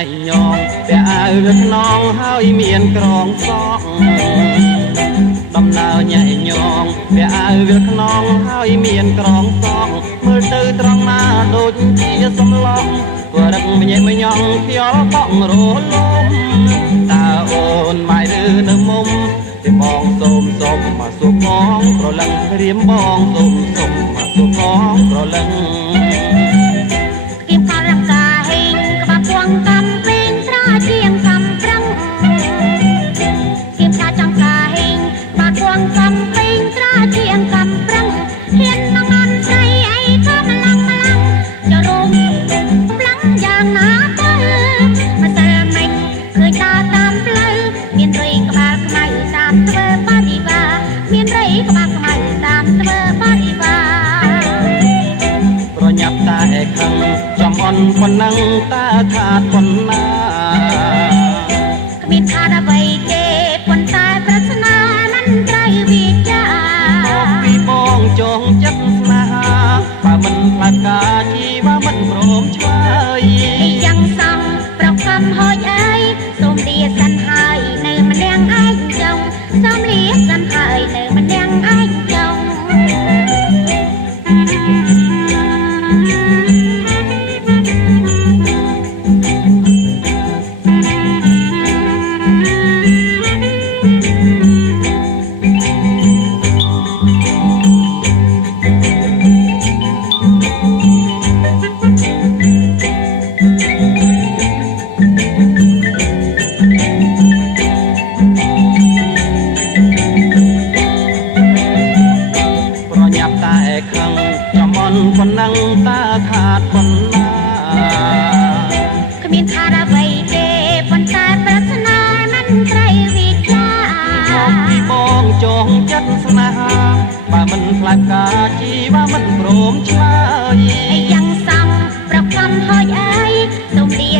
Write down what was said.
ែកញងតែអាវវាខ្នងហើយមានក្រងសក់ដំណើរញែកញងតែអាវវាខ្នងហើយមានក្រងសក់មើលទៅត្រង់ណាដូចជាសំឡងព្រឹកម្ញេម្ញងខ្យល់បក់រលំតើអូនម៉ែឬនៅមុំទីបងសូមមកសួរផងប្រលឹងរៀមបងសូមមកសួរផងប្រលឹងគៀមខារំកាហេងក្បាពងកំពេញត្រាជាងកំប្រឹងគៀមខាចង្កាហេងក្បាពងកំពេញត្រាជាងកំប្រឹងហ៊ាននឹងអន់ស្រីអីក៏ម្លងចរុំប្លង់យ៉ាងណាទៅម្សិលមិញឃើញដើរតាមផ្លូវមានរីក្បាលខ្មៅតាមធ្វើបរិវារមានរីក្បាលខ្មៅតាមធ្វើបរិវារប្រញាប់តែខឹងចំអន់ប៉ុណ្ណឹងតើខាតប៉ុណ្ណាគ្មានខាតអ្វីទេប៉ុន្តែប្រាថ្នាមិនត្រូវវាចាមកពីបងចងចិត្តស្នេហាបើមិនផ្លាត់ការជីវ៉ាមិនព្រមឆ្លើយយ៉ាងសងប្រកំហូចអើយសូមលាសិនហើយនៅម្នាក់ឯងចង់សូមលាសិនហើយនៅម្នាក់ឯងចង់ប៉ុណ្ណឹងតើខាតប៉ុណ្ណាគ្មានខាតអ្វីទេប៉ុន្តែប្រាថ្នាមិនត្រូវវាចាមកពីបងចងចិត្តស្នេហាបើមិនខ្លាចការជីវ៉ាមិនព្រមឆ្លើយយ៉ាងសំប្រកំហូចអើយសូមលា